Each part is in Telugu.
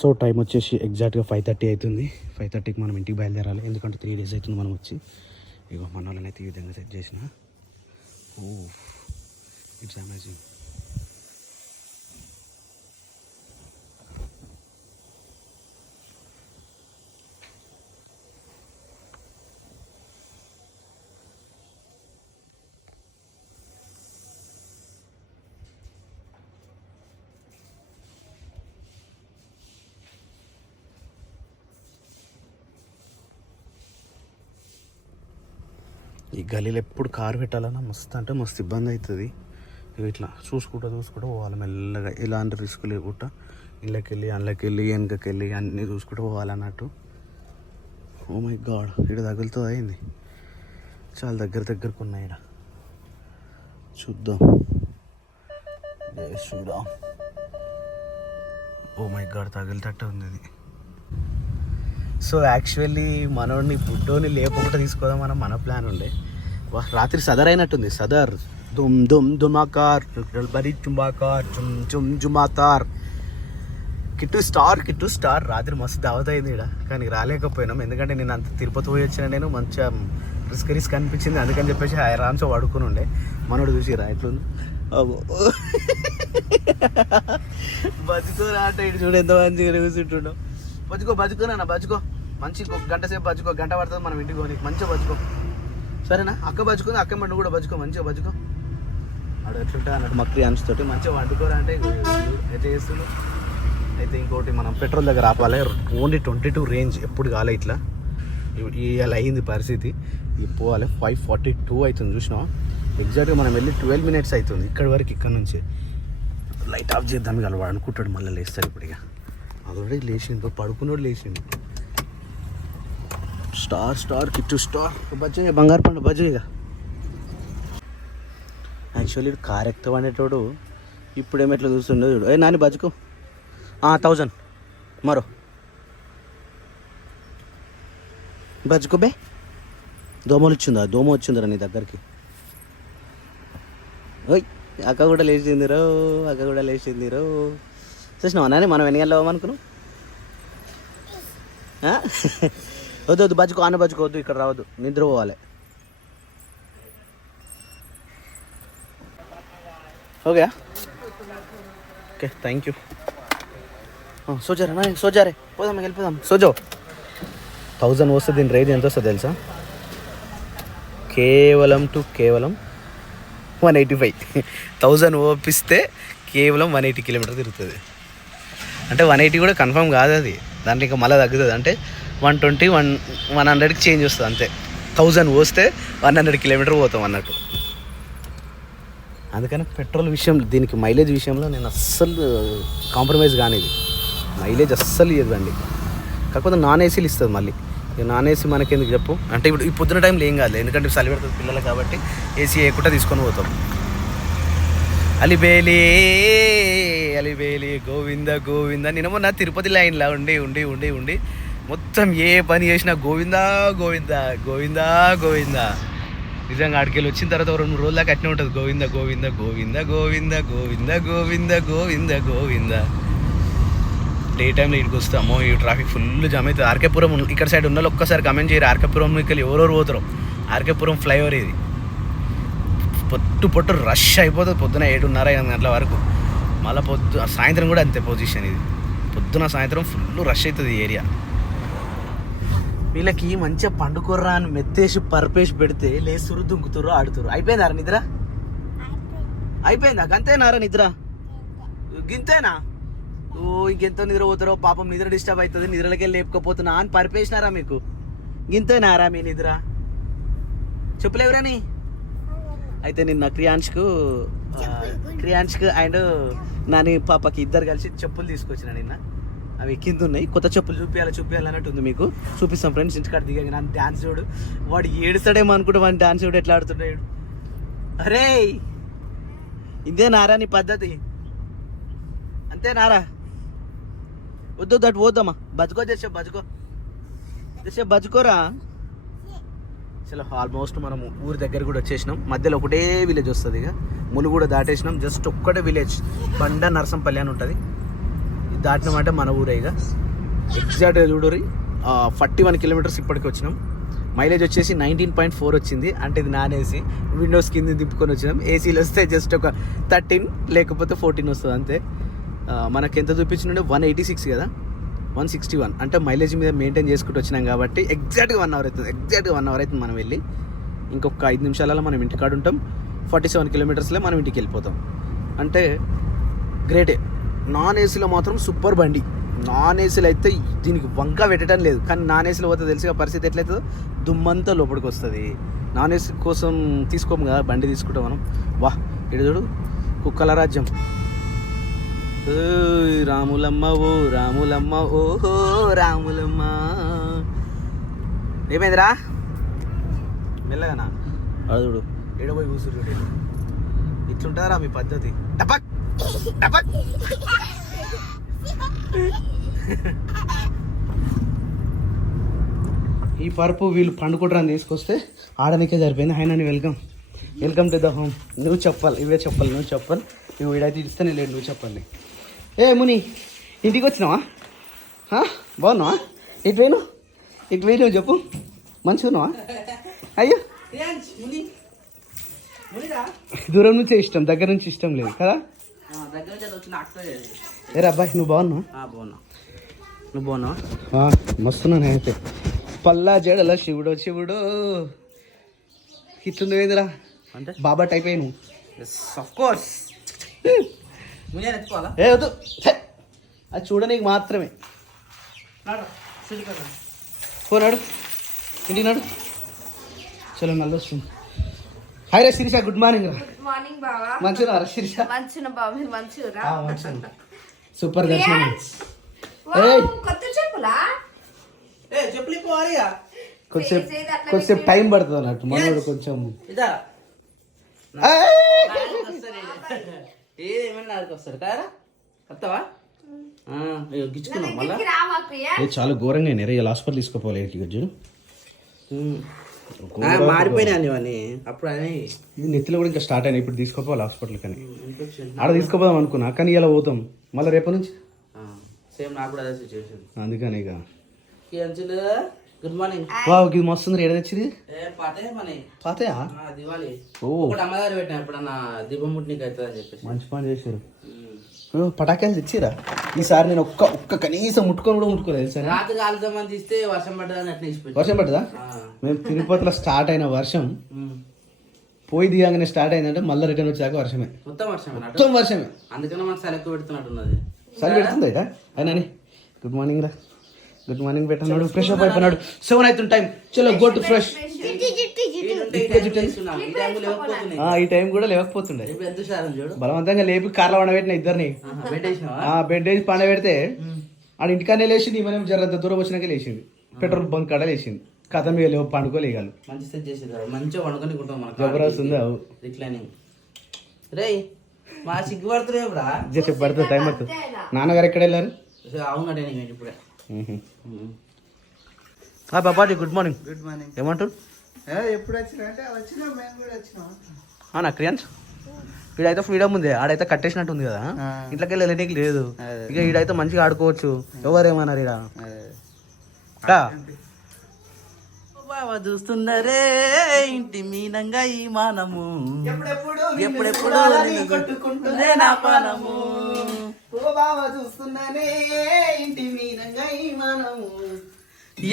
సో టైం వచ్చేసి ఎగ్జాక్ట్గా 5:30 అవుతుంది. 5:30కి మనం ఇంటికి బయలుదేరాలి, ఎందుకంటే 3 days అవుతుంది మనం వచ్చి. ఇగో మన వాళ్ళని అయితే ఈ విధంగా సెట్ చేసిన. Oh it's amazing. ఈ గలీలో ఎప్పుడు కారు పెట్టాలన్నా మస్తు అంటే మస్తు ఇబ్బంది అవుతుంది. ఇట్లా చూసుకుంటూ పోవాలి మెల్లగా, ఎలాంటి రిస్క్ లేకుండా ఇళ్ళకెళ్ళి అందులోకెళ్ళి వెనకకెళ్ళి అన్నీ చూసుకుంటూ పోవాలన్నట్టు. ఓ మై గాడ్, ఇక్కడ తగులుతో అయింది. చాలా దగ్గరకు ఉన్నాయి ఇక్కడ. చూద్దాం. జై శ్రీరామ్. ఓ మై గాడ్, తగిలితట్టు ఉంది ఇది. సో యాక్చువల్లీ మనోడిని బుడ్డోని లేపకుండా తీసుకోదాం మన ప్లాన్ ఉండే. రాత్రి సదర్ అయినట్టుంది. సదర్ దుమ్ దుమ్ దుమాకార్ బరి చుంబాకార్ చుమ్ చుమ్ జుమాతార్ కిట్టు స్టార్. రాత్రి మస్తు దావత్ అయింది ఇక్కడ, కానీ రాలేకపోయినాం ఎందుకంటే నేను అంత తిరుపతి పోయి వచ్చిన. నేను మంచిగా రిస్క్ అనిపించింది, అందుకని చెప్పేసి ఆరామ్సే పడుకుని ఉండే. మనోడు చూసిరా ఎట్లుంది. బతుకోరా అంటే ఇటు చూడు ఎంత మంచిగా కూర్చుంటుండవు. బతుకో మంచి గంట సేపు బతుకో, గంట పడుతుంది మనం ఇంటికి పోనీ. మంచిగా బతుకో సరేనా? అక్క బతుకుంది, అక్క మండు కూడా బతుకో, మంచిగా బతుకో. ఆడు ఎట్లుంటే అన్నట్టు మక్రి అంచుతోటి మంచిగా వండుకోరా అంటే ఎట్లా చేస్తున్నావు. అయితే ఇంకోటి, మనం పెట్రోల్ దగ్గర ఆపాలి. ఓన్లీ 22 రేంజ్, ఎప్పుడు కాలే ఇట్లా. ఇలా అయింది పరిస్థితి. ఇది పోవాలి. 5:42 అవుతుంది చూసినావా. ఎగ్జాక్ట్గా మనం వెళ్ళి 12 minutes అవుతుంది ఇక్కడి వరకు. ఇక్కడ నుంచి లైట్ ఆఫ్ చేద్దాం ఇక. వాడు అనుకుంటాడు మళ్ళీ లేస్తాడు ఇప్పుడు. ఇక అదొకటి లేచిండు, పడుకున్నాడు లేచిండు. స్టార్ కిట్టు స్టార్ బజ్జయ్య, బంగారు పండు బజ్జయ్య. యాక్చువల్లీ కార్ ఎక్కువ అనేటోడు ఇప్పుడేమో ఎట్లా చూస్తుండో చూడు. నాని బజ్జుకో 1000 మరో బజ్జుకో బే. దోమ వచ్చిందిరా నీ దగ్గరికి. ఓయ్ అక్క కూడా లేచిందిరో చూసినావా నాని? మనం ఎన్ని గంటలు అవ్వమనుకున్నాం. వద్దు బజ్జుకోవద్దు, ఇక్కడ రావద్దు, నిద్ర పోవాలి. Okay thank you. సోజారే పోదాం, వెళ్ళిపోదాం. సోజో 1000 వస్తుంది. దీని రేంజ్ ఎంత వస్తుంది తెలుసా? కేవలం 185. 1000 ఓపిస్తే కేవలం 180 కిలోమీటర్ తిరుగుతుంది. అంటే 180 కూడా కన్ఫర్మ్ కాదు అది, దాంట్లో ఇంకా మళ్ళీ తగ్గుతుంది. అంటే 120, 100కి చేంజ్ వస్తుంది అంతే. 1000 పోస్తే 100 కిలోమీటర్ పోతాం అన్నట్టు. అందుకని పెట్రోల్ విషయం, దీనికి మైలేజ్ విషయంలో నేను అస్సలు కాంప్రమైజ్ కానిది. మైలేజ్ అస్సలు ఇవ్వండి. కాకపోతే నాన్ ఏసీలు ఇస్తుంది మళ్ళీ. నాన్ ఏసీ మనకెందుకు చెప్పు. అంటే ఇప్పుడు ఈ పొద్దున టైంలో ఏం కాదు, ఎందుకంటే చలి పెడుతుంది పిల్లలు కాబట్టి. ఏసీ వేయకుండా తీసుకొని పోతాం. అలిబేలి గోవింద. నేను మొన్న తిరుపతి లైన్లో ఉండి మొత్తం ఏ పని చేసినా గోవిందా. నిజంగా ఆడికెళ్ళి వచ్చిన తర్వాత 2-3 రోజుల దాకా అట్నే ఉంటుంది. గోవింద. డే టైంలో ఇక్కడికి వస్తాము. ఈ ట్రాఫిక్ ఫుల్ జామ్ అవుతుంది. ఆర్కేపురం ఇక్కడ సైడ్ ఉన్న వాళ్ళు ఒక్కసారి కమెంట్ చేయరు. ఆర్కేపురం ఇక్కడ ఎవరెవరు పోతారు. ఆర్కేపురం ఫ్లైఓవర్ ఇది. పొట్టు రష్ అయిపోతుంది పొద్దున 7:30-8 గంటల వరకు. మళ్ళీ సాయంత్రం కూడా అంతే పొజిషన్ ఇది. సాయంత్రం ఫుల్ రష్ అవుతుంది ఈ ఏరియా. వీళ్ళకి మంచిగా పండుకోర్రా అని మెత్తేసి పర్పేసి పెడితే లేస్తురు, దుంకుతురు, ఆడుతురు. అయిపోయిందారా నిద్ర? అయిపోయిందా? గంతేనారా నిద్ర? గింతేనా? ఇంకెంతో నిద్ర పోతారో పాపం. నిద్ర డిస్టర్బ్ అవుతుంది, నిద్రలకే లేపకపోతున్నా అని పరిపేసినారా మీకు? గింతేనారా మీ నిద్ర? చెప్పులేవురాని? అయితే నిన్న క్రియాంష్కు అండ్ నాని పాపకి ఇద్దరు కలిసి చెప్పులు తీసుకొచ్చిన నిన్న. అవి కింద ఉన్నాయి. కొత్త చెప్పులు చూపించాలి అన్నట్టు ఉంది మీకు. చూపిస్తాం ఫ్రెండ్స్. ఇంటికాడ దిగాక నన్ను డ్యాన్స్ చూడు. వాడు ఏడుస్తాడేమో అనుకుంటే వాడిని డ్యాన్స్ చూడు ఎట్లా ఆడుతున్నాడు. అరే ఇదే నారా నీ పద్ధతి? అంతే నారా? వద్దు అటు పోద్దామా? బతుకోరా. చలో ఆల్మోస్ట్ మనం ఊరి దగ్గర కూడా వచ్చేసినాం. మధ్యలో ఒకటే విలేజ్ వస్తుంది. ఇక ములు కూడా దాటేసినాం. జస్ట్ ఒక్కటే విలేజ్, బండ నరసంపల్లి అని ఉంటుంది. ఇది దాటినామంటే మన ఊరే ఇక ఎగ్జాక్ట్గా చూడరి 41 కిలోమీటర్స్ ఇప్పటికి వచ్చినాం. మైలేజ్ వచ్చేసి 19.4 వచ్చింది. అంటే ఇది నాన్ ఏసీ, విండోస్ కింద దింపుకొని వచ్చినాం. ఏసీలు వస్తే జస్ట్ ఒక 13 లేకపోతే 14 వస్తుంది అంతే. మనకి ఎంత చూపించిండే 186 కదా, 161. అంటే మైలేజ్ మీద మెయింటైన్ చేసుకుంటూ వచ్చినాం కాబట్టి ఎగ్జాక్ట్గా 1 అవర్ అవుతుంది. ఎగ్జాక్ట్గా 1 అవర్ అవుతుంది మనం వెళ్ళి. ఇంకొక 5 నిమిషాలలో మనం ఇంటికాడ ఉంటాం. 47 కిలోమీటర్స్లో మనం ఇంటికి వెళ్ళిపోతాం. అంటే గ్రేటే. నాన్ ఏసీలో మాత్రం సూపర్ బండి. నాన్ ఏసీలో అయితే దీనికి వంక పెట్టడం లేదు, కానీ నాన్ ఏసీలో పోతే తెలిసిన పరిస్థితి ఎట్లయితుందో దుమ్మంతా లోపలికి వస్తుంది. నాన్ ఏసీ కోసం తీసుకోము కదా, బండి తీసుకుంటాం మనం. వాహ్ ఇటు చూడు, కుక్కల రాజ్యం. రాములమ్మ ఓ రాములమ్మ ఓహో రాములమ్మ. ఏమైందిరా మెల్లగానా? అదుడు ఎడబోయి కూసురు. ఇట్లుంటారా మీ పద్ధతి? టపక్ టపక్. ఈ పరుపు వీళ్ళు పండుకుంటారని తీసుకొస్తే ఆడనికే సరిపోయింది. ఆయన వెల్కమ్ టు ద హోమ్. నువ్వు చెప్పాలి, ఇవే చెప్పాలి, నువ్వు చెప్పాలి. నువ్వు వీడైతే ఇస్తేనే లేదు, నువ్వు చెప్పాలి. ఏ ముని, ఇంటికి వచ్చినావా? బాగున్నావా? ఇటు వేయను చెప్పు. మంచిగా ఉన్నావా? అయ్యో దూరం నుంచే ఇష్టం, దగ్గర నుంచి ఇష్టం లేదు కదా. ఏ అబ్బాయి నువ్వు బాగున్నావా? నువ్వు బాగున్నావా? మస్తున్నా నేనైతే. పల్లా జడల శివుడు ఇట్లుంది వేదిరా అంటే బాబా టైప్ అయ్యి నువ్వు. Of course. ఏ వద్దు, అది చూడనీకి మాత్రమే. పోనాడు ఇంటికి నాడు. చలో నల్ల వస్తుంది. హాయ్ రా శిరీష, గుడ్ మార్నింగ్ రా. మంచిగా రా శిరీష. సూపర్ దర్శనం. కొంచెం టైం పడుతుంది అన్నట్టు, మనోడు కొంచెం చాలా ఘోరంగా అయినా హాస్పిటల్ తీసుకోపోవాలి. మారిపోయినాయి అప్పుడు నెత్తిలో కూడా ఇంకా స్టార్ట్ అయినాయి. ఇప్పుడు తీసుకోపోవాలి హాస్పిటల్. కానీ ఆడ తీసుకోపోదాం అనుకున్నా, కానీ ఇలా పోతాం మళ్ళీ రేపటి నుంచి. సేమ్ నాకు కూడా అదే సిచ్యువేషన్. అందుకని ఇక గుడ్ మార్నింగ్. వావ్ ఇది మస్తుంది. ఏడ తెచ్చింది? పాతయా? అమ్మగారు పెట్టిన ఎప్పుడన్నా దీపం ముట్టినీకి అవుతుంది అని చెప్పేసి మంచి పని చేశారు. పటాకాయలు తెచ్చిరా ఈసారి? నేను ఒక్క కనీసం ముట్టుకొని కూడా ముట్టుకోలేదు. సరే రాత్రి కాలుతామని తీస్తే వర్షం పడ్డదని అట్లా ఇచ్చిపోయింది. వర్షం పడ్డదా? మేము తిరుపతిలో స్టార్ట్ అయిన వర్షం పోయి దిగానే స్టార్ట్ అయిందంటే మళ్ళీ రిటర్న్ వచ్చాక వర్షమే, మొత్తం వర్షమే. అందుకనే మనకు సెలెక్ట్ పెడుతున్నట్టున్నది. సరి పెడుతుంది అయితే అయినా. గుడ్ మార్నింగ్ రా. గుడ్ మార్నింగ్ పెట్టన్నాడు. ఫ్రెష్ అప్ అయిపోయినాడు. 7 అవుతుంది టైం. చలో గో టు ఫ్రెష్. ఈ టైం కూడా లేవకపోతుండే. బలవంతంగా లేపి కార్లో వండబెట్టిన ఇద్దరిని. బెడ్ వేసి పండబెడితే ఆడ ఇంటికానే లేచింది. మనం జరంత దూరం వచ్చినాక లేచింది. పెట్రోల్ బంక్ కాడ లేచింది. కథ మీద లేవు, పండుకోలేగాలి. మంచిగా వండుకొని జబర్దస్త్ ఉంది. రే మా సిగ్గుపడుతుంది పడుతుంది, టైం పడుతుంది. నాన్నగారు ఎక్కడ వెళ్ళారు? ఇప్పుడే. Babaji good morning. Good morning. ఏమంటారు? ఎప్పుడు వచ్చినా నా క్రియాన్స్ వీడైతే ఫ్రీడమ్ ఉంది. ఆడైతే కట్టేసినట్టు ఉంది కదా, ఇంట్లోకి వెళ్ళడానికి లేదు. ఇక ఈడైతే మంచిగా ఆడుకోవచ్చు. ఎవరేమన్నారు ఇక బాబా చూస్తున్నారే ఇంటి మీనంగా ఈ మానము ఎప్పుడెప్పుడు నా పానము. చూస్తున్నానే ఇంటి మీనంగా ఈ మానము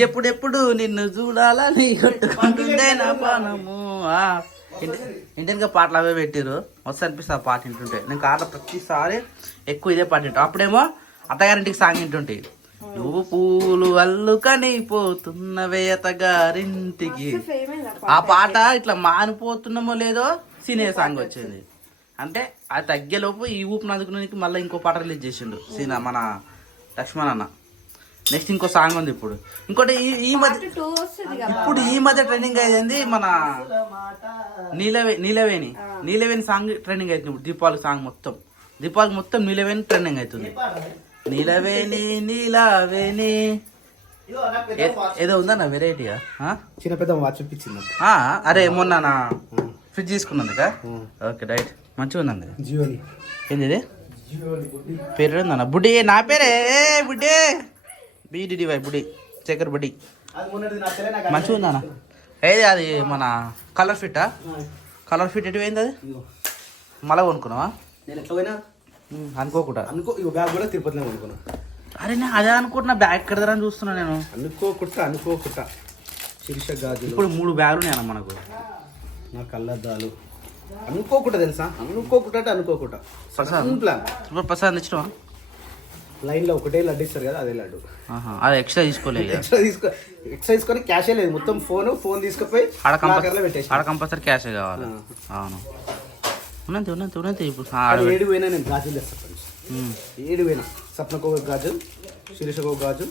ఎప్పుడెప్పుడు నిన్ను చూడాలని కొట్టుకుంటుండే నా పానము. ఇంటికి పాటలు అవే పెట్టారు. మస్తు అనిపిస్తుంది ఆ పాట వింటుంటే. నేను కార్లో ప్రతిసారి ఎక్కువ ఇదే పాట వింటాను. అప్పుడేమో అత్తగారింటికి సాంగ్ వింటుంటే, నువ్వు పూలు అల్లుకని పోతున్నవే అత్తగారింటికి. ఆ పాట ఇట్లా మానిపోతున్నామో లేదో సీనే సాంగ్ వచ్చింది. అంటే అది తగ్గేలోపు ఈ ఊపు నదుకునేకి మళ్ళీ ఇంకో పాట రిలీజ్ చేసిండు సీనా మన లక్ష్మణ్ అన్న. నెక్స్ట్ ఇంకో సాంగ్ ఉంది ఇప్పుడు. ఇంకోటి ఈ మధ్య ట్రెండింగ్ అయింది మన నీలవేణి సాంగ్ ట్రెండింగ్ అవుతుంది ఇప్పుడు. దీపావళి మొత్తం నీలవేణి ట్రెండింగ్ అవుతుంది. నీలవేణి ఏదో ఉందన్న వెరైటీగా చిన్న పెద్ద వాచ్ చూపించింది. అరే మొన్న ఫ్రిడ్జ్ తీసుకున్నందుక. ఓకే రైట్, మంచిగా ఉందండి. ఏంది పేరు ఏందన్న బుడ్డి నా పేరే బుడ్డి BDDY బుడ్డి చక్కెర బుడ్డి మంచిగా ఉందన్న ఏది అది మన కలర్ ఫిట్టా కలర్ ఫిట్ ఎటు పోయింది అది మళ్ళా కొనుక్కున్నావా నేను ఎట్లా పోయినా అనుకోకుండా ఇక బ్యాగ్ కూడా తిరుపతిలో కొనుక్కున్నా. అరే నేను అదే అనుకుంటున్నా బ్యాగ్ ఎక్కడ చూస్తున్నా నేను అనుకోకుండా శీర్ష గాజులు ఇప్పుడు 3 బ్యాగులు ఉన్నాయన్న మనకు నా కళ్ళద్దాలు అనుకోకుండా తెలుసా అనుకోకుండా అంటే అనుకోకుండా ప్లాన్ ఇప్పుడు ప్రసాద్ తెచ్చినావా లైన్లో ఒకటే లడ్డు ఇస్తారు కదా అదే లడ్డు అది ఎక్స్ట్రా తీసుకోలేదు ఎక్స్ట్రా తీసుకొని క్యాషే లేదు మొత్తం ఫోన్ తీసుకుపోయి ఆడ కంపల్సరీ క్యాషే కావాలి అవును ఉన్నది ఇప్పుడు 7 పోయినా నేను గాజులు తెస్తాను ఫ్రెండ్స్ 7 పోయినా సప్నకు ఒక గాజు శిరీషకు ఒక గాజు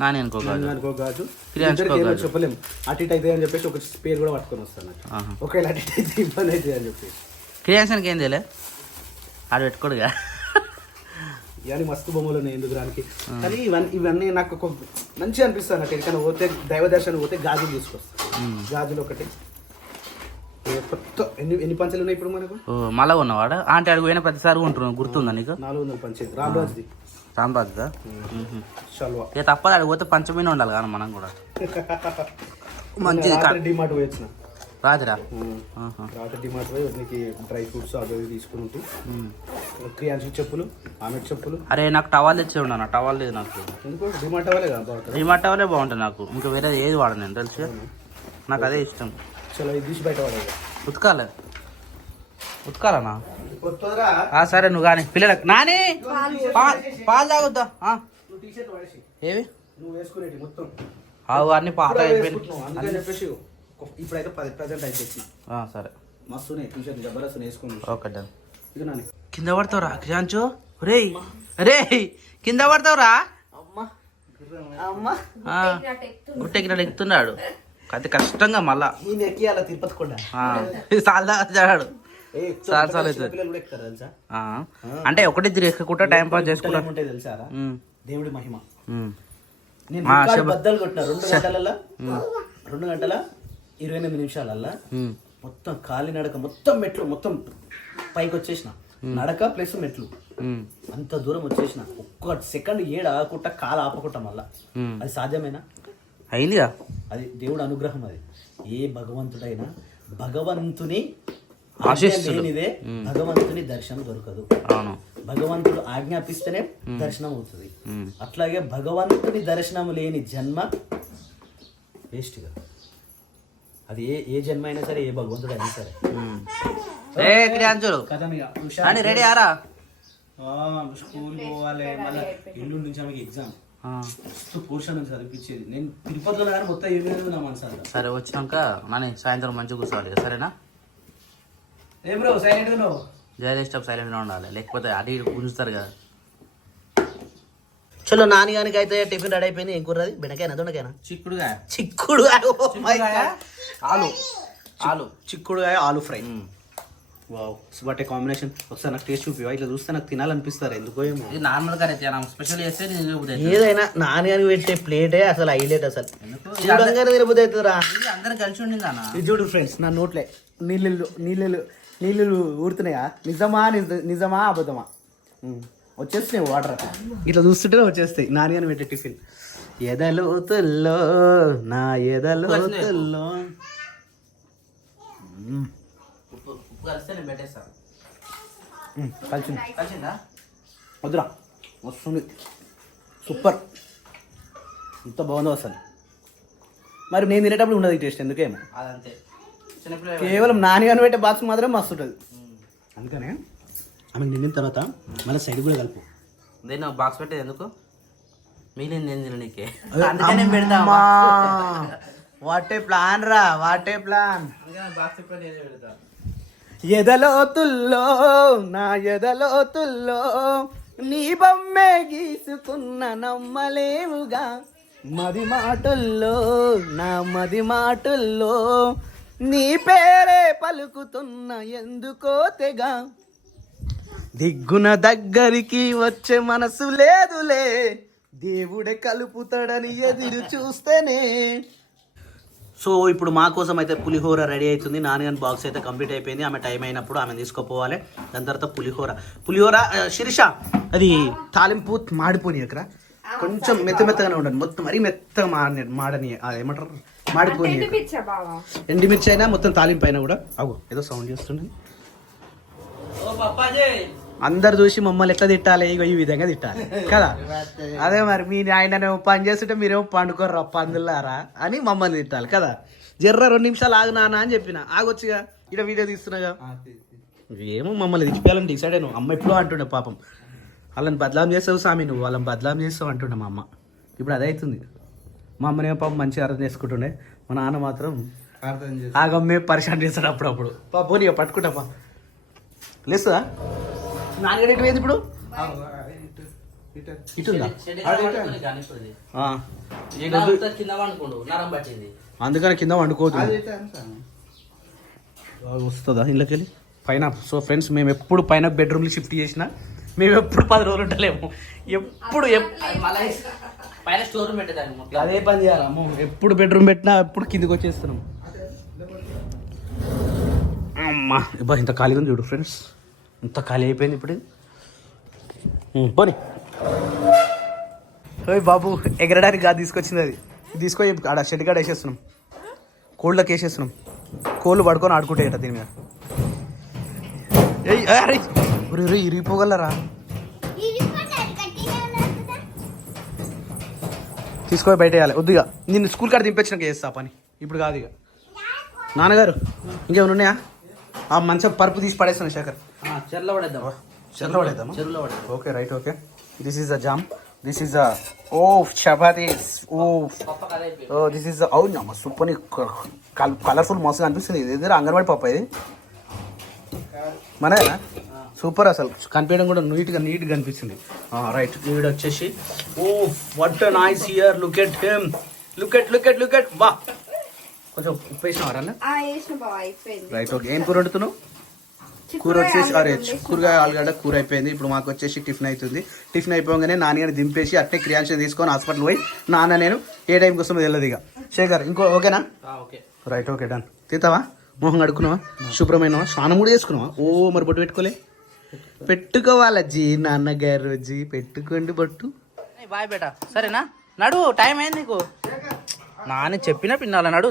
నానికో గాజు చెప్పలేము అటు ఇటు అయితే అని చెప్పేసి ఒక పేరు కూడా పట్టుకొని వస్తాను ఒకవేళ అటు ఇటు అయితే ఇబ్బంది అవుతుంది అని చెప్పేసి క్రియాన్సానికి ఏం తెలియలే ఆడు పెట్టుకోడుగా ఇవన్నీ మస్తు బొమ్మలు ఉన్నాయి ఎందుకు రానికి కానీ ఇవన్నీ నాకు ఒక మంచిగా అనిపిస్తుంది నాకు ఎక్కడికైనా పోతే దైవ దర్శనం పోతే గాజులు తీసుకొస్తాను గాజులు ఒకటి కొత్త ఎన్ని పంచలు ఉన్నాయి ఇప్పుడు మనకు మళ్ళా ఉన్నవాడు అంటే అడుగు పోయిన ప్రతిసారి ఉంటున్నావు గుర్తుందా నీకు 400 పంచేది రామరాజుది ఇక తప్పదు అడిగి పోతే పంచమీన ఉండాలి కానీ మనం కూడా మంచిది డిమార్ట్ పోయొచ్చిన రాత్రి డిమార్ట్ పోయి నీకు డ్రై ఫ్రూట్స్ అవి తీసుకుని క్రియాన్షి చెప్పులు ఆమె చెప్పులు అరే నాకు టవాల్ తెచ్చే ఉన్నా టవాల్ లేదు నాకు ఎందుకు డిమార్ట్ టవాలే కదా డిమార్ట్ టవాలే బాగుంటుంది నాకు ఇంకా వేరే ఏది వాడను నేను తెలుసు నాకు అదే ఇష్టం చలో ఇది తీసి బయట వాడేది ఉతకాలనా సరే నువ్వు కానీ పిల్లలకు నాని పాలు తాగుద్దా ఏవి నువ్వు వేసుకునేటి మొత్తం అన్ని పాత చెప్పేసి ఇప్పుడైతే ప్రజెంట్ అయిపోయింది సరే మస్తు టీషర్ట్ జబర్దస్త్ వేసుకుని ఓకే డన్ కింద పడతావురా క్రియాంచు రే కింద పడతావురా గుట్టెక్కినాడు ఎక్కుతున్నాడు అది కష్టంగా మళ్ళా తిరుపతి కూడా చాలు అంటే ఒకటి తిరగకుండా టైం పాస్ చేసుకుంటా తెలుసా దేవుడి మహిమ బద్దలు కొట్టిన 2 గంటల 28 నిమిషాలల్లా మొత్తం కాలినడక మొత్తం మెట్లు మొత్తం పైకి వచ్చేసిన నడక ప్లస్ మెట్లు అంత దూరం వచ్చేసిన ఒక్క సెకండ్ ఆగకుండా కాలు ఆపకుండా మళ్ళా అది సాధ్యమేనా అయిందిగా అది దేవుడు అనుగ్రహం అది ఏ భగవంతుడైనా భగవంతుని లేనిదే భగవంతుని దర్శనం దొరకదు భగవంతుడు ఆజ్ఞాపిస్తేనే దర్శనం అవుతుంది అట్లాగే భగవంతుని దర్శనం లేని జన్మ వేస్ట్గా అది ఏ జన్మ అయినా సరే ఏ భగవంతుడు అయినా సరే రెడీ ఆరా స్కూల్ పోవాలి మళ్ళీ ఇల్లు నుంచి ఆమెకి ఎగ్జామ్ పోర్షన్ చదివించేది నేను తిరుపతిలో కానీ మొత్తం ఏమేమి నా మనసు సరే వచ్చినాక నాని సాయంత్రం మంచిగా కూర్చోవాలి సరేనా ఏం బ్రో సైలెంట్ గా జయదేశ్ సైలెంట్గా ఉండాలి లేకపోతే అడి గుంజుతారు కదా చలో నాని గానికి అయితే టిఫిన్ రెడీ అయిపోయింది ఏం కూరది బెండకాయనా దొండకాయనా చిక్కుడుగాయ చిక్కుడుగాయ ఆలు ఫ్రై వావ్ బట్ కాంబినేషన్ ఒకసారి నాకు టేస్ట్ చూపివా ఇట్లా చూస్తే నాకు తినాలనిపిస్తారు ఎందుకో ఏమో ఇది నార్మల్ గా స్పెషల్ చేస్తే ఏదైనా నాని గారికి పెట్టే ప్లేటే అసలు హైలైట్ అసలు చూడంగానే తినబుద్ధి అవుతుందిరా అందరు కలిసి ఉండింది అన్న ఇది చూడు ఫ్రెండ్స్ నా నోట్లే నీళ్ళు ఊరుతున్నాయా నిజమా అబద్ధమా వచ్చేస్తున్నాయి వాటర్ ఇట్లా చూస్తుంటే వచ్చేస్తాయి నాని అని పెట్టే టిఫిన్ ఎదలోతుల్లో నా ఎదలోతుల్లో కలిసిందా వద్దురా వస్తుంది సూపర్ ఎంత బాగుందో అసలు మరి నేను తినేటప్పుడు ఉండదు ఈ టేస్ట్ ఎందుకేమో అదంతే కేవలం నాని అని పెట్టే బాక్స్ మాత్రం మస్తు ఉంటుంది అందుకనే ఆమె నిండిన తర్వాత మళ్ళీ సైడ్ కూడా కలుపు నేను బాక్స్ పెట్టేది ఎందుకు మిగిలింది నేను తిననీకే వాటే ప్లాన్ రా వాటే ప్లాన్ ఎదలోతుల్లో నా ఎదలోతుల్లో నీ బొమ్మే గీసుకున్న నమ్మలేవుగా మది మాటల్లో నా మది మాటల్లో నీ పేరే పలుకుతున్న ఎందుకో తెగా దిగ్గున దగ్గరికి వచ్చే మనసు లేదులే దేవుడే కలుపుతాడని ఎదురు చూస్తేనే సో ఇప్పుడు మా కోసం అయితే పులిహోర రెడీ అవుతుంది. నాన్నగారి బాక్స్ అయితే కంప్లీట్ అయిపోయింది. ఆమె టైం అయినప్పుడు ఆమె తీసుకుపోవాలి. దాని తర్వాత పులిహోర శిరీష అది తాలింపు మాడిపోయి అక్కడ కొంచెం మెత్తగానే ఉండండి. మొత్తం మరీ మెత్తగా మాడని ఏమంటారు మాడిపోయి ఎండిమిర్చి అయినా మొత్తం తాలింపు అయినా కూడా అగో ఏదో సౌండ్ చేస్తుండే. అందరు చూసి మమ్మల్ని ఎట్లా తిట్టాలి ఈ విధంగా తిట్టాలి కదా. అదే మరి మీ ఆయన పని చేస్తుంటే మీరేమో పండుకోర్రా పందులారా అని మమ్మల్ని తిట్టాలి కదా. జర్ర 2 నిమిషాలు ఆగు నాన్న అని చెప్పిన ఆగొచ్చుగా. ఇక్కడ వీడియో తీస్తున్నాగా. ఏమో మమ్మల్ని తిట్టిపోయాలని డిసైడ్ అయినా. అమ్మ ఎప్పుడో అంటుండే పాపం వాళ్ళని బదలాం చేస్తావు స్వామి నువ్వు వాళ్ళని బదలాం చేస్తావు అంటుండే మా అమ్మ. ఇప్పుడు అదే అవుతుంది. మా అమ్మనేమో పాపం మంచిగా అర్థం చేసుకుంటుండే. మా నాన్న మాత్రం ఆగమ్మే పరిశాన్ చేస్తాడు అప్పుడప్పుడు. పోనీ పట్టుకుంటాపా లేస్తుందా నాన్నగారు ఎటు పోయింది ఇప్పుడు ఇటుందా అందుకని కింద వండుకోవద్దు వస్తుందా ఇళ్ళకి వెళ్ళి పైన. సో ఫ్రెండ్స్ మేము ఎప్పుడు పైన బెడ్రూమ్లు షిఫ్ట్ చేసినా మేము ఎప్పుడు 10 రోజులు ఉంటలేము. ఎప్పుడు పైన స్టోర్ రూమ్ పెట్టేదాన్ని అదే పని చేయాలమ్మో. ఎప్పుడు బెడ్రూమ్ పెట్టినా ఎప్పుడు కిందికి వచ్చేస్తున్నాం. అమ్మా ఇబ్బా ఇంత ఖాళీగా ఉంది చూడు ఫ్రెండ్స్. ఇంత ఖాళీ అయిపోయింది ఇప్పుడు. పోనీ ఓయ్ బాబు ఎగరడానికి కాదు తీసుకొచ్చింది అది. తీసుకొని ఆడ షెడ్ కాడ వేసేస్తున్నాం. కోళ్ళకి వేసేస్తున్నాం. కోళ్ళు పడుకొని ఆడుకుంటాయట దీని మీద. అరే ఇరిగిపోగలరా తీసుకొని బయట వేయాలి. వద్దుగా నిన్ను స్కూల్ కాడ దింపించినాక చేస్తా పని. ఇప్పుడు కాదు ఇక. నాన్నగారు ఇంకేమైనా ఉన్నాయా? ఆ మంచం పరుపు తీసి పడేస్తాను శేఖర్. చెర్లో పడేద్దామా? చెర్లో పడేద్దామా? చెరువులో పడేద్దాం. Okay right okay. This is the jam. This is the chapatis. This is the అవునమ్మా సూపర్ కలర్ఫుల్ మస్తు అనిపిస్తుంది. ఇది అంగన్వాడి పప్పు ఇది మన సూపర్ అసలు కనిపించడం కూడా నీట్గా అనిపిస్తుంది. రైట్ వీడు వచ్చేసి what nice here look at him look at బా కొంచెం ఉప్పు వేసినావరా రైట్ ఓకే. ఏం కూర వండుతున్నావు? కూర వచ్చేసి అరే కూరగాయ ఆలుగడ్డ కూర అయిపోయింది. ఇప్పుడు మాకు వచ్చేసి టిఫిన్ అవుతుంది. టిఫిన్ అయిపోగానే నాన్నగారిని దింపేసి అట్టే క్రియాన్షన్ తీసుకొని హాస్పిటల్ పోయి నాన్న నేను ఏ టైంకి వస్తామో తెలియదు ఇక. శేఖర్ ఇంకో ఓకేనా? Right okay done. తింటావా? మొహం కడుక్కున్నావా? శుభ్రమైనవా? స్నానం కూడా చేసుకున్నావా? మరి బొట్టు పెట్టుకోవాలజ్జీ నాన్నగారు జీ పెట్టుకోండి బొట్టు. బాయ్ బేటా సరేనా? నడు టైం అయింది నీకు. నాని చెప్పిన పిన్నాల నడు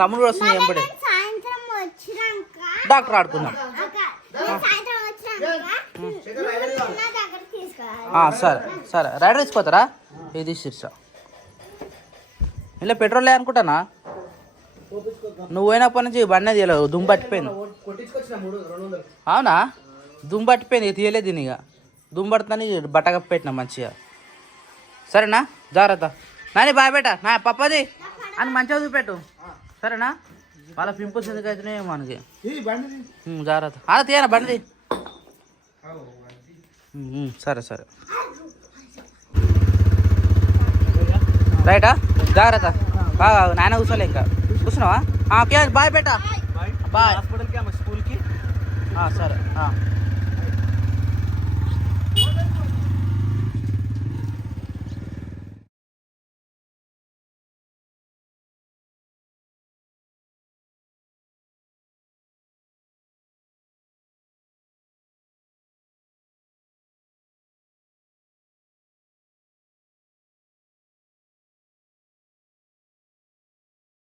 తమ్ముడు వస్తుంది ఎంబడే డాక్టర్ ఆడుకుందాం. సరే రైడర్ ఇచ్చిపోతారా? ఇది శీర్ష ఇలా పెట్రోల్ లే అనుకుంటానా. నువ్వు పోయినప్పటి నుంచి బండి తీయలేవు. దుమ్ము పట్టిపోయింది. అవునా? దుమ్ము పట్టిపోయింది ఇక తీయలేదు దీని. ఇక దుమ్ము పడుతుందని బట్ట కప్పెట్టినా మంచిగా. సరేనా? జాగ్రత్త నాని. బాయ్ బేట నా పప్పది అని మంచిగా చూపెట్టు సరేనా? వాళ్ళ పింపుల్స్ ఎందుకు అవుతున్నాయి మనకి. జాగ్రత్త అలా తీయనా బండి. సరే రైటా? జాగ్రత్త బాగా నాయన కూర్చోలే ఇంకా కూర్చున్నావా? ఓకే బాయ్ బేట బాయ్. స్కూల్కి సరే